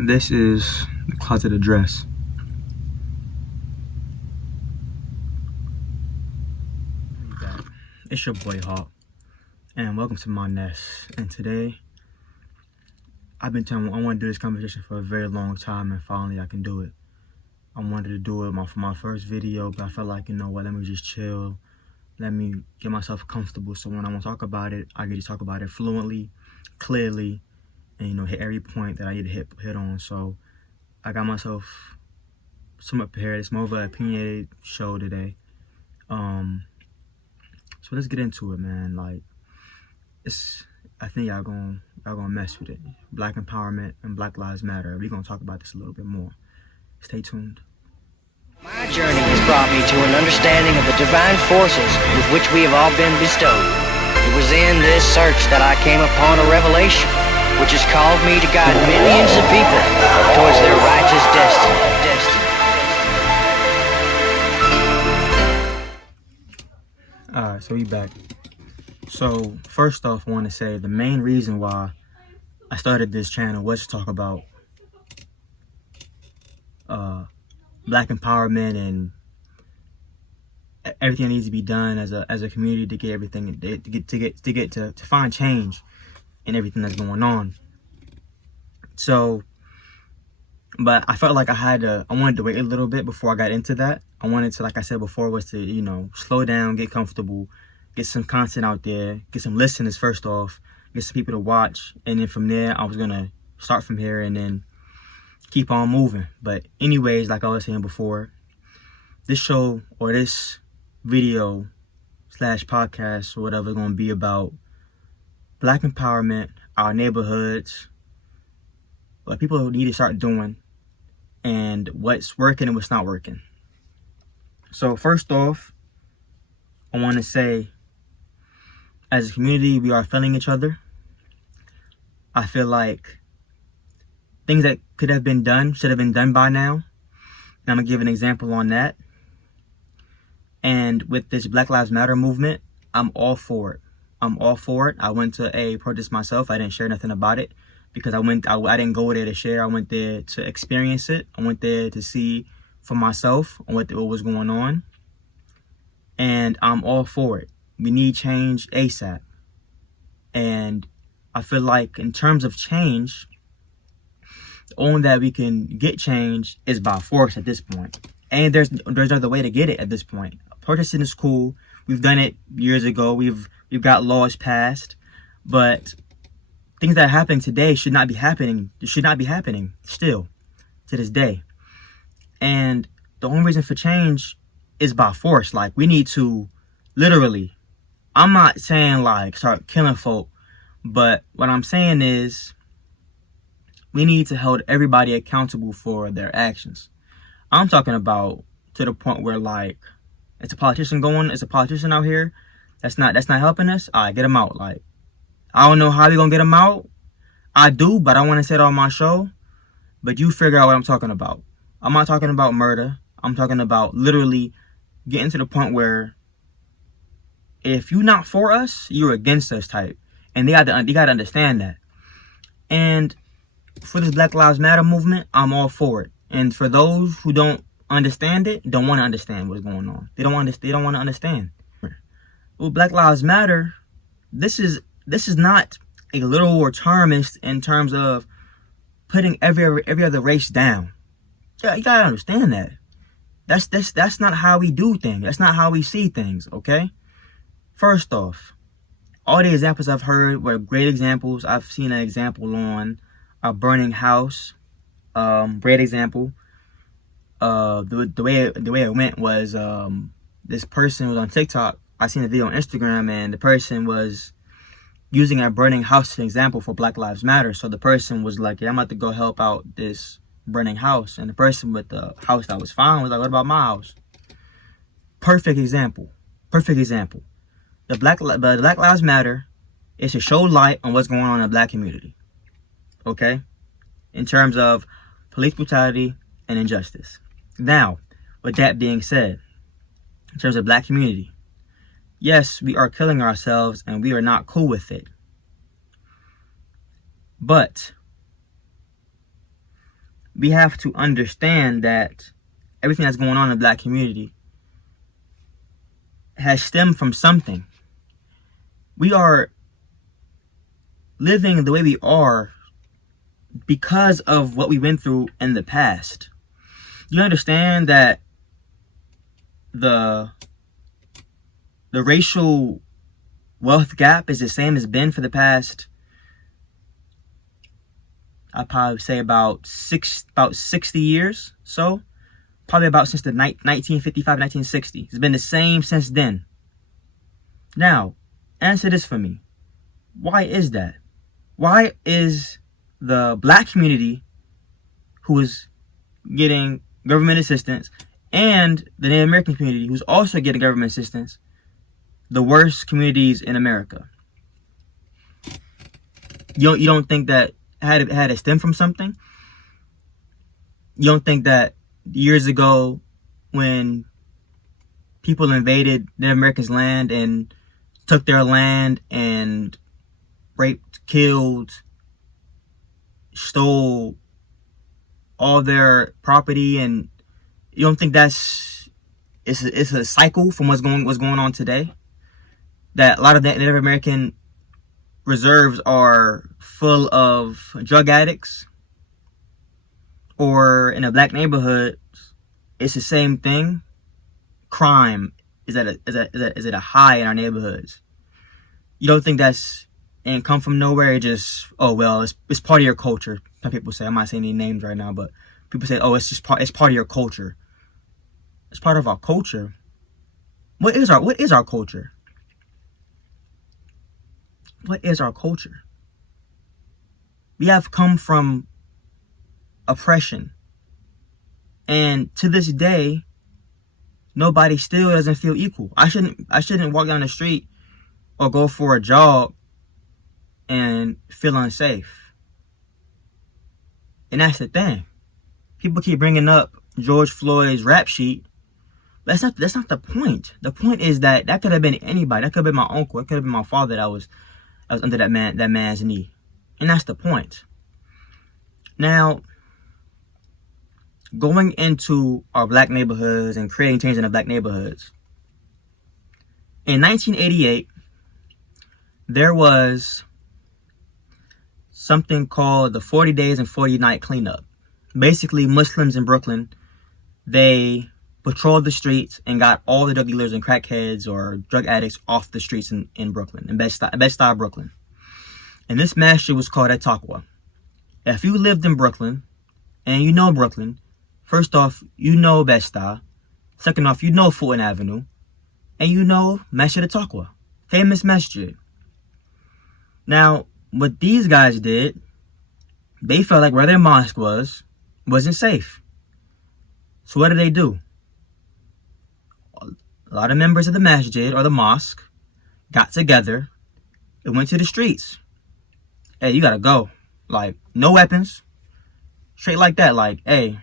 This is the closet address. It's your boy Hawk, and welcome to my nest. And today, I've been telling I want to do this conversation for a very long time, and finally I can do it. I wanted to do it for my first video, but I felt like, you know what, let me just chill. Let me get myself comfortable, so when I want to talk about it, I can just talk about it fluently, clearly, and, you know, hit every point that I need to hit on. So I got myself somewhat prepared. It's more of an opinionated show today. So let's get into it, man. Like, I think y'all gonna mess with it. Black empowerment and Black Lives Matter. We're gonna talk about this a little bit more. Stay tuned. My journey has brought me to an understanding of the divine forces with which we have all been bestowed. It was in this search that I came upon a revelation, which has called me to guide millions of people towards their righteous destiny. Alright, so we back. So first off, I want to say the main reason why I started this channel was to talk about Black empowerment and everything that needs to be done as a community to get everything to find change in everything that's going on. So, but I felt like I wanted to wait a little bit before I got into that. I wanted to, like I said before, was to, you know, slow down, get comfortable, get some content out there, get some listeners first off, get some people to watch, and then from there I was gonna start from here and then keep on moving. But anyways, like I was saying before, this show or this video / podcast or whatever is gonna be about Black empowerment, our neighborhoods, what people need to start doing, and what's working and what's not working. So first off, I want to say, as a community, we are failing each other. I feel like things that could have been done should have been done by now. And I'm going to give an example on that. And with this Black Lives Matter movement, I'm all for it. I'm all for it. I went to a protest myself. I didn't share nothing about it because I didn't go there to share. I went there to experience it. I went there to see for myself what was going on. And I'm all for it. We need change ASAP. And I feel like in terms of change, the only that we can get change is by force at this point. And there's no other way to get it at this point. Protesting is cool. We've done it years ago. We've got laws passed. But things that happen today should not be happening. It should not be happening still to this day. And the only reason for change is by force. Like, we need to literally, I'm not saying like start killing folk, but what I'm saying is we need to hold everybody accountable for their actions. I'm talking about to the point where, like, it's a politician out here that's not helping us. All right, get him out. Like, I don't know how we gonna get him out. I do, but I want to say it on my show. But you figure out what I'm talking about. I'm not talking about murder. I'm talking about literally getting to the point where if you're not for us, you're against us type. And they got to understand that. And for this Black Lives Matter movement, I'm all for it. And for those who don't understand it, don't want to understand what's going on. They don't want to understand. Well, Black Lives Matter, this is not a literal term in terms of putting every other race down. Yeah, you gotta understand that. That's not how we do things. That's not how we see things, okay? First off, all the examples I've heard were great examples. I've seen an example on a burning house. Great example. The way it went was this person was on TikTok. I seen a video on Instagram, and the person was using a burning house as an example for Black Lives Matter. So the person was like, yeah, I'm about to go help out this burning house. And the person with the house that was fine was like, what about my house? Perfect example. The Black Lives Matter is to show light on what's going on in the Black community. Okay? In terms of police brutality and injustice. Now, with that being said, in terms of Black community, yes, we are killing ourselves and we are not cool with it. But we have to understand that everything that's going on in the black community has stemmed from something. We are living the way we are because of what we went through in the past. You understand that the racial wealth gap is the same as been for the past, I'd probably say about 60 years. So probably about since the 1955, 1960. It's been the same since then. Now, answer this for me. Why is that? Why is the black community, who is getting government assistance, and the Native American community, who's also getting government assistance, the worst communities in America? You don't think that had it stemmed from something? You don't think that years ago, when people invaded Native Americans' land and took their land and raped, killed, stole all their property, and you don't think it's a cycle from what's going on today? That a lot of the Native American reserves are full of drug addicts, or in a black neighborhood, it's the same thing. Crime is at a high in our neighborhoods. You don't think that's and come from nowhere? It just, oh well, it's part of your culture. Some people say, I'm not saying any names right now, but people say, oh, it's part of your culture. It's part of our culture. What is our culture? What is our culture? We have come from oppression, and to this day, nobody still doesn't feel equal. I shouldn't walk down the street or go for a jog and feel unsafe. And that's the thing. People keep bringing up George Floyd's rap sheet. That's not the point. The point is that could have been anybody. That could have been my uncle. It could have been my father that was under that man's knee. And that's the point. Now, going into our black neighborhoods and creating change in the black neighborhoods. In 1988, there was something called the 40 Days and 40 Night Cleanup. Basically, Muslims in Brooklyn, they patrolled the streets and got all the drug dealers and crackheads or drug addicts off the streets in Brooklyn, in Bed-Stuy, Brooklyn. And this massacre was called Chautauqua. If you lived in Brooklyn, and you know Brooklyn, first off, you know Bed-Stuy. Second off, you know Fulton Avenue. And you know Masjid Chautauqua, famous masjid. Now, what these guys did, they felt like where their mosque wasn't safe. So what did they do? A lot of members of the masjid or the mosque got together and went to the streets. Hey, you gotta go. Like, no weapons. Straight like that. Like, hey,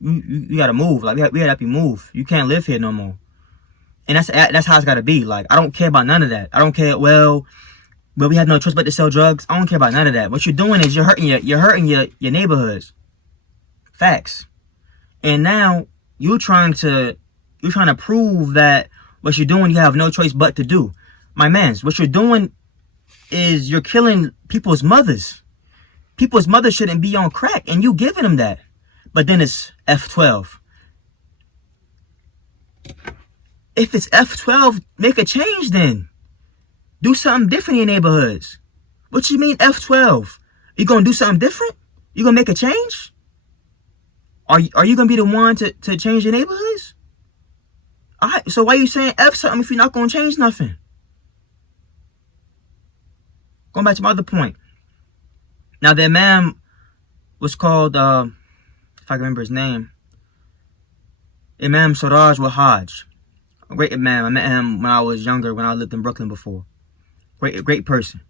you gotta move. Like, we gotta help you move. You can't live here no more. And that's how it's gotta be. Like, I don't care about none of that. I don't care, well, we had no choice but to sell drugs. I don't care about none of that. What you're doing is you're hurting your neighborhoods. Facts. And now you're trying to prove that what you're doing, you have no choice but to do. My mans, what you're doing is you're killing people's mothers. People's mothers shouldn't be on crack, and you giving them that. But then it's F12. If it's F12, make a change then. Do something different in your neighborhoods. What you mean F12? You gonna do something different? You gonna make a change? Are you gonna be the one to change your neighborhoods? Alright, so why you saying F something if you're not gonna change nothing? Going back to my other point. Now the imam was called, if I can remember his name, Imam Siraj Wahaj. A great imam. I met him when I was younger, when I lived in Brooklyn before. Great person.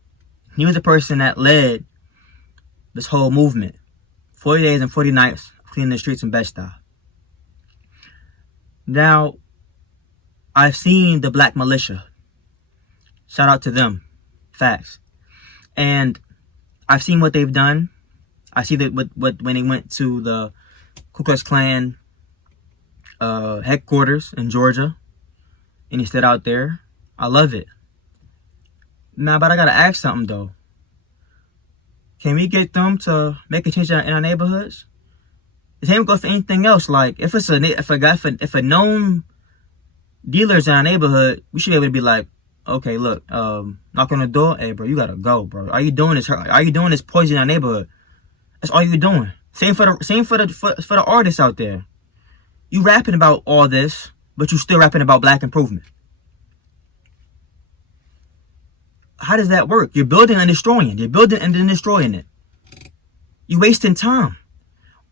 He was the person that led this whole movement. 40 days and 40 nights cleaning the streets in Bed-Stuy. Now, I've seen the Black Militia. Shout out to them. Facts. And I've seen what they've done. I see that when they went to the Ku Klux Klan headquarters in Georgia, and he stood out there. I love it. Nah, but I gotta ask something though. Can we get them to make a change in our neighborhoods? The same goes for anything else. Like if a known dealers in our neighborhood, we should be able to be like, okay, look, knock on the door. Hey, bro, you gotta go, bro. Are you doing this? Are you doing this poison in our neighborhood? That's all you're doing. Same for the artists out there. You rapping about all this, but you still rapping about black improvement. How does that work? You're building and destroying. You're building and then destroying it. You wasting time.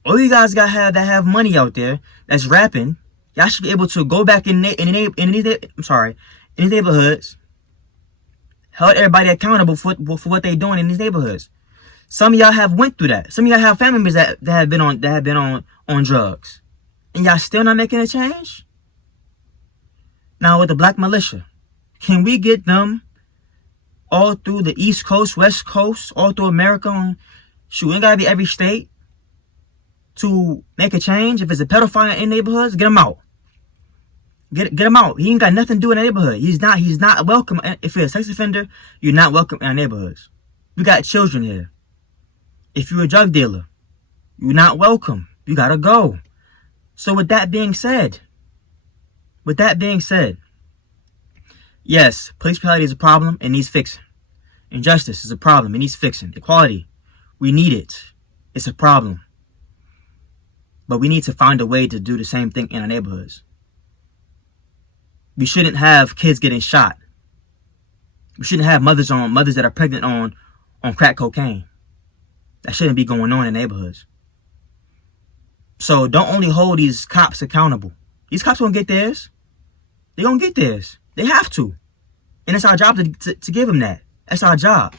All you guys that have money out there that's rapping, y'all should be able to go back in these neighborhoods, hold everybody accountable for what they're doing in these neighborhoods. Some of y'all have went through that. Some of y'all have family members that have been on drugs, and y'all still not making a change. Now with the Black Militia, can we get them all through the East Coast, West Coast, all through America? Shoot, ain't gotta be every state to make a change. If it's a pedophile in neighborhoods, get him out. Get him out. He ain't got nothing to do in the neighborhood. He's not welcome. If you're a sex offender, you're not welcome in our neighborhoods. We got children here. If you're a drug dealer, you're not welcome. You gotta go. So with that being said, yes, police brutality is a problem. It needs fixing. Injustice is a problem. It needs fixing. Equality, we need it. It's a problem. But we need to find a way to do the same thing in our neighborhoods. We shouldn't have kids getting shot. We shouldn't have mothers that are pregnant on crack cocaine. That shouldn't be going on in neighborhoods. So don't only hold these cops accountable. These cops gonna get theirs. They gonna get theirs. They have to. And it's our job to give them that. That's our job.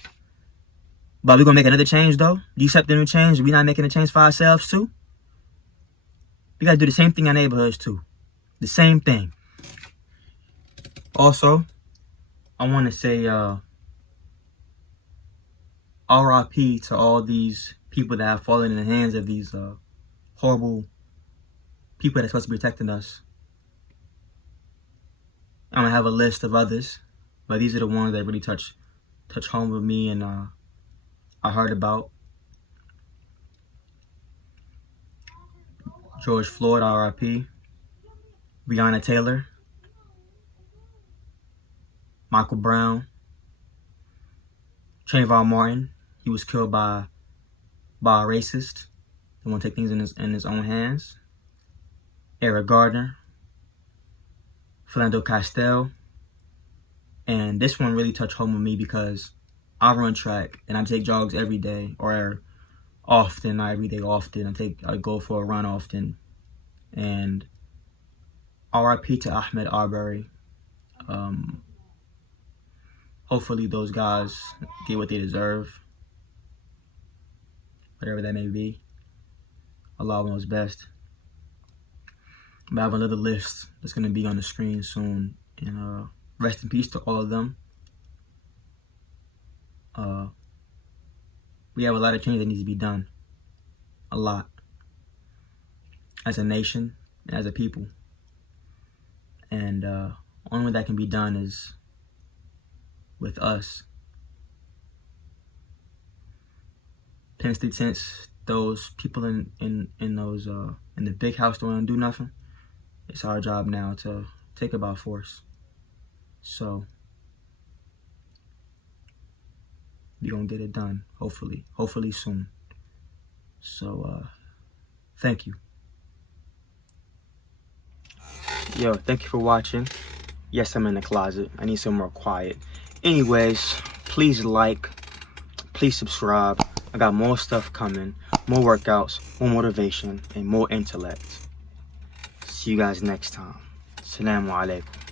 But we're gonna make another change though? Do you accept the new change? Are we not making a change for ourselves too? We gotta do the same thing in our neighborhoods too. The same thing. Also, I want to say RIP to all these people that have fallen in the hands of these horrible people that's supposed to be protecting us. I'm going to have a list of others, but these are the ones that really touch home with me and I heard about. George Floyd, RIP. Breonna Taylor. Michael Brown, Trayvon Martin, he was killed by a racist. They want to take things in his own hands. Eric Gardner, Philando Castile, and this one really touched home with me because I run track and I take jogs every day or often, not every day, often. I go for a run often, and RIP to Ahmaud Arbery. Hopefully those guys get what they deserve. Whatever that may be. Allah knows best. But I have another list that's going to be on the screen soon. And rest in peace to all of them. We have a lot of change that needs to be done. A lot. As a nation and as a people. And only way that can be done is with us. Penn State tents, those people in those in the big house don't want to do nothing. It's our job now to take it by force. So we're gonna get it done, hopefully soon. So thank you. Yo, thank you for watching. Yes, I'm in the closet. I need some more quiet. Anyways, please like, please subscribe. I got more stuff coming, more workouts, more motivation, and more intellect. See you guys next time. Assalamu alaikum.